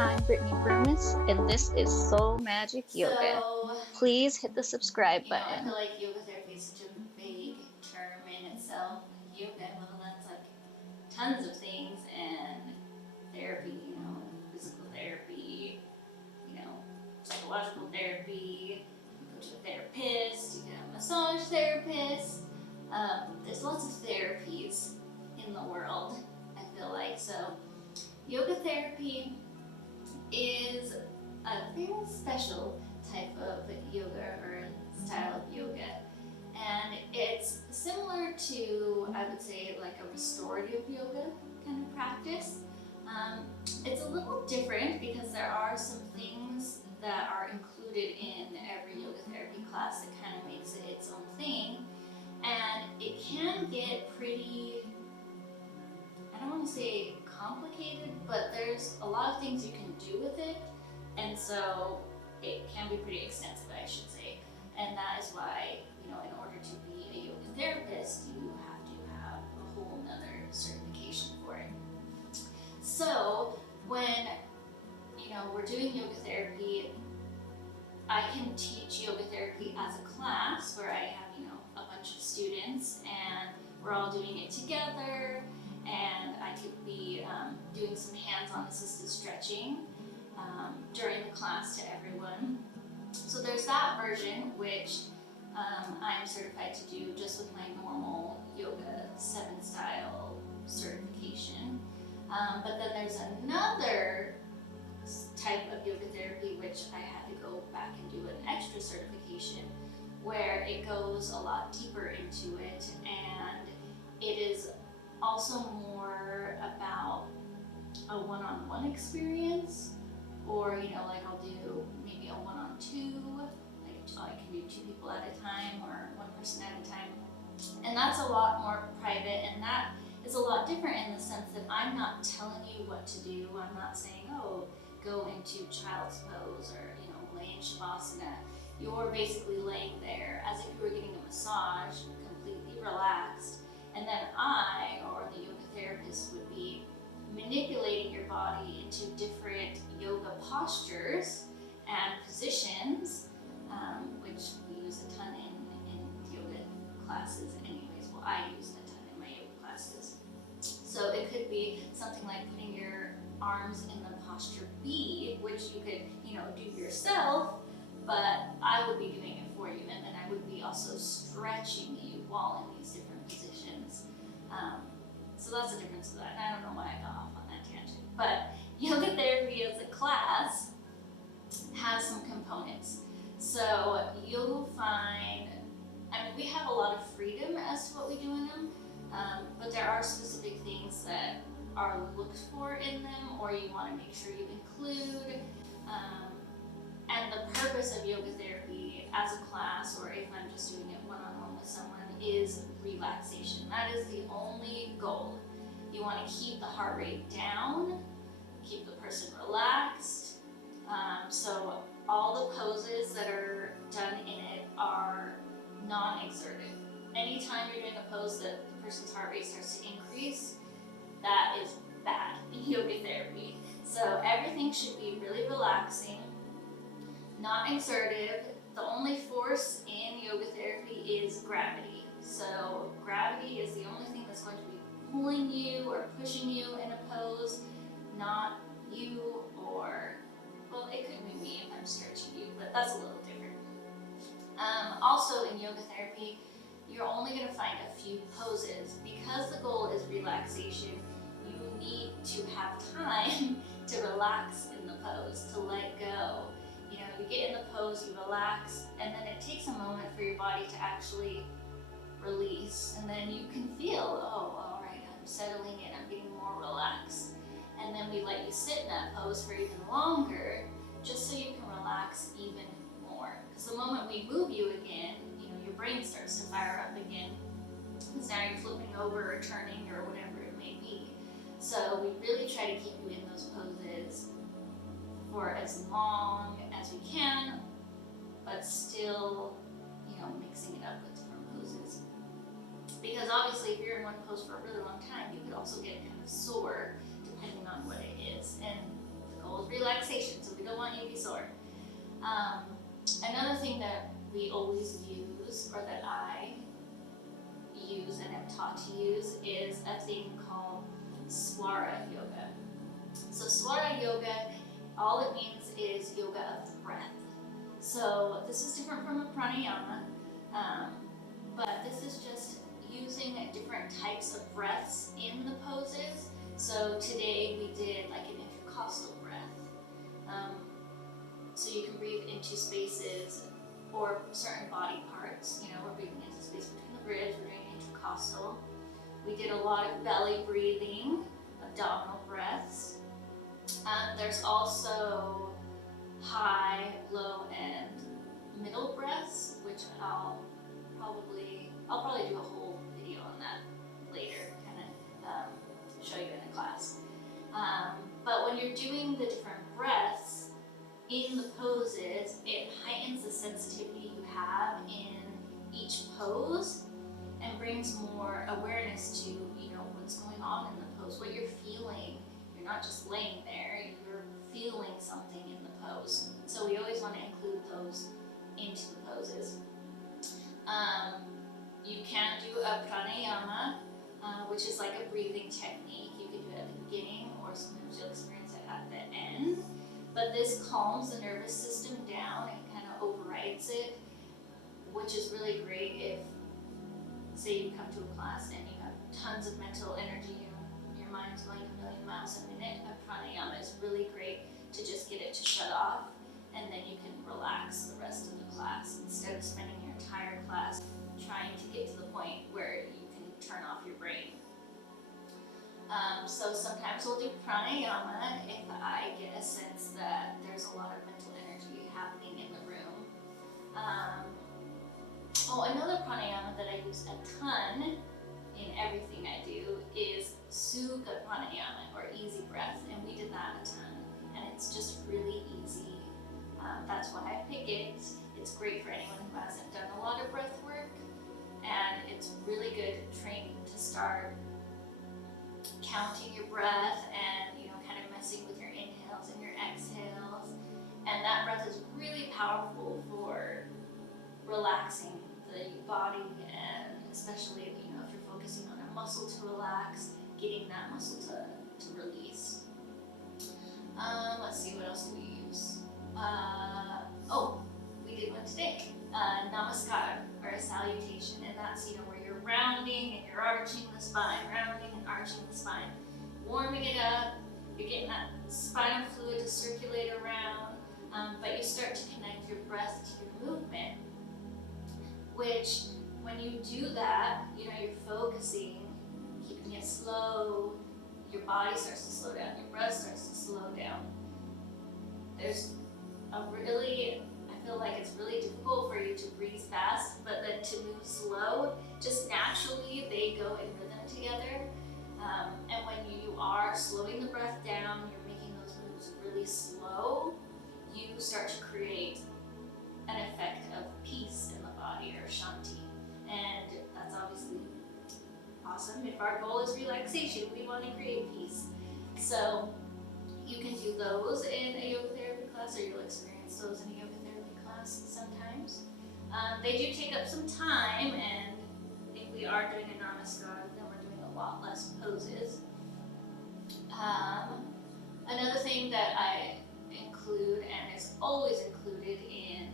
I'm Brittany Brumis, and this is Soul Magic Yoga. So, Please hit the subscribe I feel button. like yoga therapy is such a vague term in itself. Yoga, well, that's like tons of things, and therapy, physical therapy, psychological therapy. You go to a therapist, you get a massage therapist. There's lots of therapies in the world, I feel like. So, yoga therapy is a very special type of yoga or style of yoga. And it's similar to, I would say, like a restorative yoga kind of practice. It's a little different because there are some things that are included in every yoga therapy class that kind of makes it its own thing. And it can get pretty, I don't want to say complicated, but there's a lot of things you can do with it, and so it can be pretty extensive, I should say. And that is why, in order to be a yoga therapist, you have to have a whole nother certification for it. So when, we're doing yoga therapy, I can teach yoga therapy as a class where I have, a bunch of students and we're all doing it together, and I could be doing some hands-on assisted stretching during the class to everyone. So there's that version, which I'm certified to do just with my normal yoga 7 style certification. But then there's another type of yoga therapy which I had to go back and do an extra certification, where it goes a lot deeper into it, and it is also more about a one-on-one experience, or like I'll do maybe a one-on-two, like I can do 2 people at a time or 1 person at a time, and that's a lot more private, and that is a lot different in the sense that I'm not telling you what to do. I'm not saying, oh, go into child's pose or lay in shavasana. You're basically laying there as if you were getting a massage, completely relaxed, and then I, or the yoga therapist, would be manipulating your body into different yoga postures and positions, which we use a ton in yoga classes anyways. Well, I use a ton in my yoga classes. So it could be something like putting your arms in the posture B, which you could, do yourself, but I would be doing it for you, and then I would be also stretching you while in these different positions. So that's the difference of that. And I don't know why I got off on that tangent, but yoga therapy as a class has some components. So you'll find, we have a lot of freedom as to what we do in them, but there are specific things that are looked for in them, or you want to make sure you include. And the purpose of yoga therapy as a class, or if I'm just doing it one-on-one with someone, is relaxation. That is the only goal. You want to keep the heart rate down, keep the person relaxed. So all the poses that are done in it are non-exertive. Anytime you're doing a pose that the person's heart rate starts to increase, that is bad in yoga therapy. So everything should be really relaxing, not exertive. The only force in yoga therapy is gravity. So gravity is the only thing that's going to be pulling you or pushing you in a pose, not you, or, well, it could be me if I'm stretching you, but that's a little different. Also in yoga therapy, you're only going to find a few poses. Because the goal is relaxation, you need to have time to relax in the pose, to let go. You get in the pose, you relax, and then it takes a moment for your body to actually release. And then you can feel, oh, all right, I'm settling in, I'm getting more relaxed. And then we let you sit in that pose for even longer, just so you can relax even more. Because the moment we move you again, your brain starts to fire up again, because now you're flipping over or turning or whatever it may be. So we really try to keep you in those poses for as long as we can, but still, mixing it up with different poses. Because obviously, if you're in one pose for a really long time, you could also get kind of sore depending on what it is. And the goal is relaxation. sore. Another thing that we always use, or that I use and am taught to use, is a thing called Swara yoga. So Swara yoga, all it means is yoga of the breath. So this is different from a pranayama, but this is just using different types of breaths in the poses. So today we did like an intercostal breath. So you can breathe into spaces or certain body parts. You know, we're breathing into space between the ribs, we're doing intercostal. We did a lot of belly breathing, abdominal breaths. There's also high, low, and middle breaths, which I'll probably do a whole video on that later, kind of show you in a class. But when you're doing the different breaths in the poses, it heightens the sensitivity you have in each pose and brings more awareness to, you know, what's going on in the pose, what you're feeling. You're not just laying there, you're feeling something in the pose. So we always want to include those into the poses. You can do a pranayama, which is like a breathing technique. You can do it at the beginning, or sometimes you'll experience it at the end. But this calms the nervous system down and kind of overrides it, which is really great if, say, you come to a class and you have tons of mental energy, your mind's going a million miles a minute. A pranayama is really great to just get it to shut off, and then you can relax the rest of the class instead of spending your entire class trying to get to the point where you can turn off your brain. So sometimes we'll do pranayama if I get a sense that there's a lot of mental energy happening in the room. Another pranayama that I use a ton in everything I do is Sukha pranayama, or easy breath, and we did that a ton, and it's just really easy. That's why I pick it. It's great for anyone who hasn't done a lot of breath work, and it's really good training to start counting your breath and, you know, kind of messing with your inhales and your exhales. And that breath is really powerful for relaxing the body, and especially, you know, if you're focusing on a muscle to relax, getting that muscle to release. Let's see, what else do we use? We did one today. Namaskar, or a salutation, and that's, you know, where you're rounding and you're arching the spine, rounding and arching the spine, warming it up. You're getting that spinal fluid to circulate around, but you start to connect your breath to your movement, which when you do that, you know, you're focusing, keeping it slow, your body starts to slow down, your breath starts to slow down. There's I feel like it's really difficult for you to breathe fast, but then to move slow, just naturally they go in rhythm together. And when you are slowing the breath down, you're making those moves really slow, you start to create an effect of peace in the body, or shanti. And that's obviously awesome. If our goal is relaxation, we want to create peace. So you can do those in a yoga therapy class, or you'll experience those in a yoga therapy class sometimes. They do take up some time, and if we are doing a namaskar, then we're doing a lot less poses. Another thing that I include, and is always included in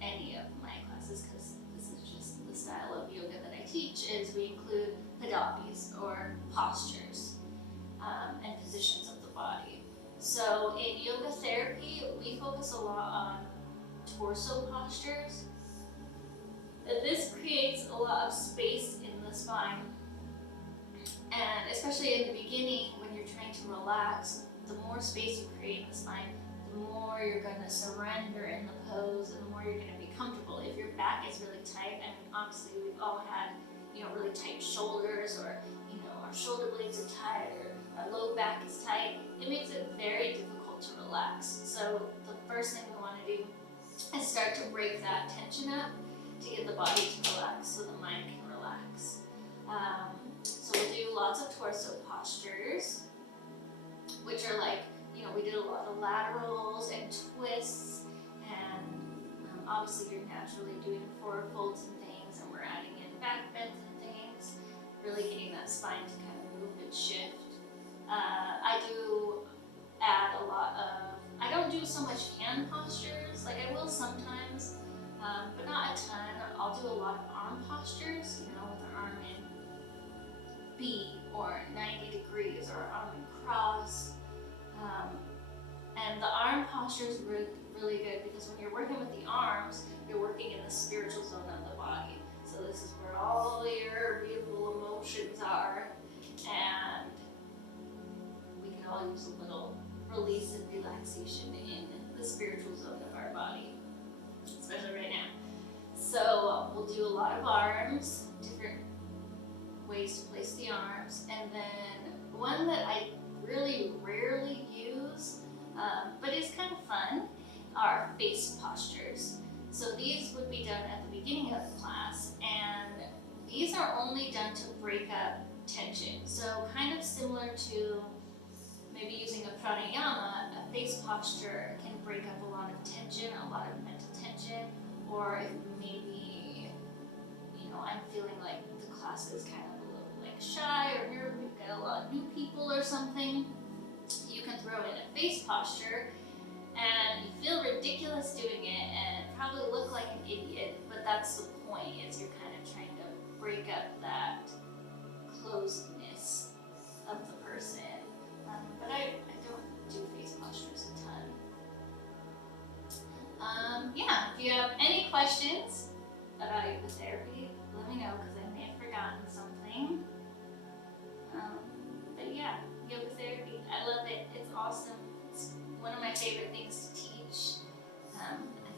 any of my classes, because this is just the style of yoga that I teach, is we include padapis, or postures, and positions of the body. So in yoga therapy, we focus a lot on torso postures. This creates a lot of space in the spine, and especially in the beginning when you're trying to relax, the more space you create in the spine, the more you're going to surrender in the pose, and the more you're going to be comfortable. If your back is really tight, I mean, obviously we've all had, you know, really tight shoulders, or, you know, our shoulder blades are tight, or our low back is tight, it makes it very difficult to relax. So the first thing we want to do is start to break that tension up to get the body to relax, so the mind can relax. So we'll do lots of torso postures, which are like, you we did a lot of laterals and twists, and obviously you're naturally doing forward folds and things, and we're adding in back bends and things, really getting that spine to kind of move and shift. I do add a lot of, I don't do so much hand postures, like I will sometimes, but not a ton. I'll do a lot of arm postures, with the arm in B or 90 degrees or arm in cross. And the arm posture is really good because when you're working with the arms, you're working in the spiritual zone of the body. So this is where all your beautiful emotions are, and we can all use a little release and relaxation in the spiritual zone of our body, especially right now. So we'll do a lot of arms, different ways to place the arms, and then one that I really rarely use, but is kind of fun, are face postures. So these would be done at the beginning of the class, and these are only done to break up tension. So kind of similar to maybe using a pranayama, a face posture can break up a lot of tension, a lot of mental tension, or if maybe, I'm feeling like the class is kind of a little like shy or nervous, we've got a lot of new people or something, you can throw in a face posture and you feel ridiculous doing it and probably look like an idiot, but that's the point, is you're kind of trying to break up that closedness of the person. But I don't do face postures a ton. If you have any questions about yoga therapy, let me know because I may have forgotten something. But yeah, yoga therapy, I love it. It's awesome. It's one of my favorite things to teach. I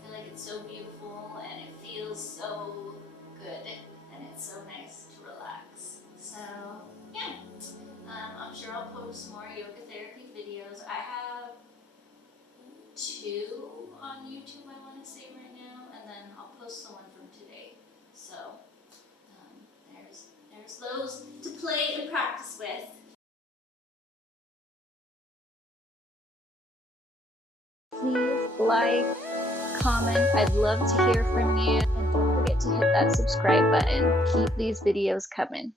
feel like it's so beautiful and it feels so good and it's so nice to relax. So yeah, I'm sure I'll post more yoga therapy videos. I have 2 on YouTube, I want to say right now, and then I'll post the one from today. So there's those to play and practice with. Please like, comment. I'd love to hear from you. And don't forget to hit that subscribe button. Keep these videos coming.